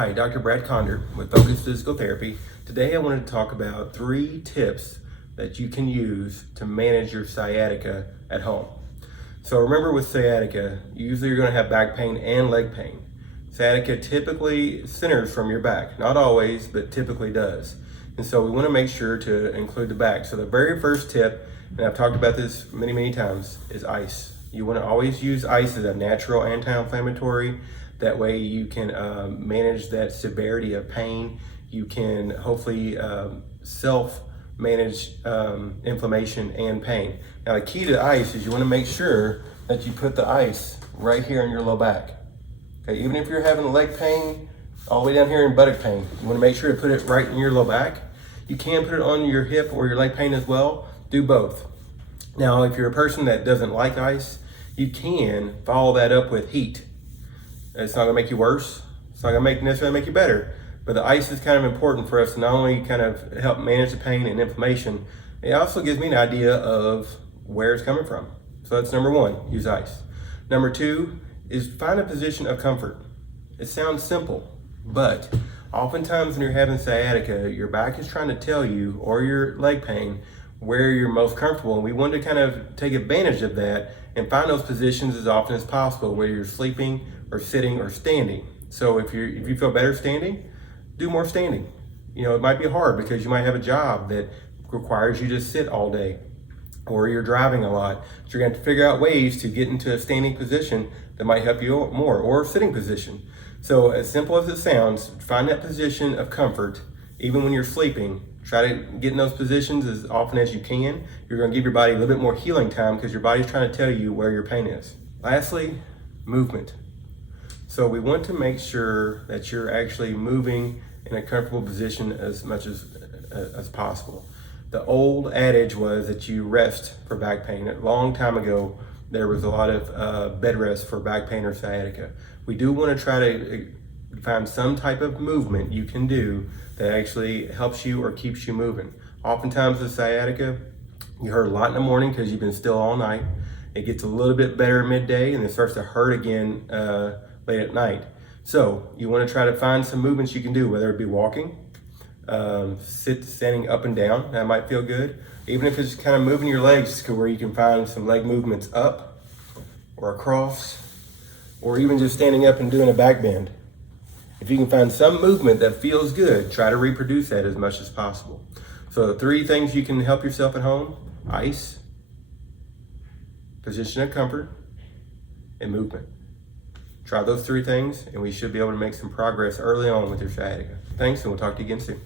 Hi, Dr. Brad Conder with Focus Physical Therapy. Today I wanted to talk about 3 tips that you can use to manage your sciatica at home. So remember, with sciatica, usually you're going to have back pain and leg pain. Sciatica typically centers from your back. Not always, but typically does. And so we want to make sure to include the back. So the very first tip, and I've talked about this many times, is ice. You want to always use ice as a natural anti-inflammatory. That way you can manage that severity of pain. You can hopefully self-manage inflammation and pain. Now the key to ice is you want to make sure that you put the ice right here in your low back. Okay, even if you're having leg pain all the way down here in buttock pain, you want to make sure to put it right in your low back. You can put it on your hip or your leg pain as well. Do both. Now, if you're a person that doesn't like ice, you can follow that up with heat. It's not gonna make you worse. It's not gonna necessarily make you better. But the ice is kind of important for us to not only kind of help manage the pain and inflammation, it also gives me an idea of where it's coming from. So that's number 1, use ice. Number 2 is find a position of comfort. It sounds simple, but oftentimes when you're having sciatica, your back is trying to tell you, or your leg pain, where you're most comfortable. And we want to kind of take advantage of that and find those positions as often as possible, whether you're sleeping or sitting or standing. So if you feel better standing, do more standing. You know, it might be hard because you might have a job that requires you to sit all day, or you're driving a lot. So you're going to have to figure out ways to get into a standing position that might help you more, or a sitting position. So as simple as it sounds, find that position of comfort. Even when you're sleeping, try to get in those positions as often as you can. You're going to give your body a little bit more healing time because your body's trying to tell you where your pain is. Lastly, movement. So we want to make sure that you're actually moving in a comfortable position as much as possible. The old adage was that you rest for back pain. A long time ago, there was a lot of bed rest for back pain or sciatica. We do want to try to find some type of movement you can do that actually helps you or keeps you moving. Oftentimes with sciatica, you hurt a lot in the morning because you've been still all night. It gets a little bit better midday and it starts to hurt again late at night. So you want to try to find some movements you can do, whether it be walking, standing up and down. That might feel good. Even if it's kind of moving your legs to where you can find some leg movements up or across, or even just standing up and doing a back bend. If you can find some movement that feels good, try to reproduce that as much as possible. So 3 things you can help yourself at home: ice, position of comfort, and movement. Try those 3 things and we should be able to make some progress early on with your sciatica. Thanks, and we'll talk to you again soon.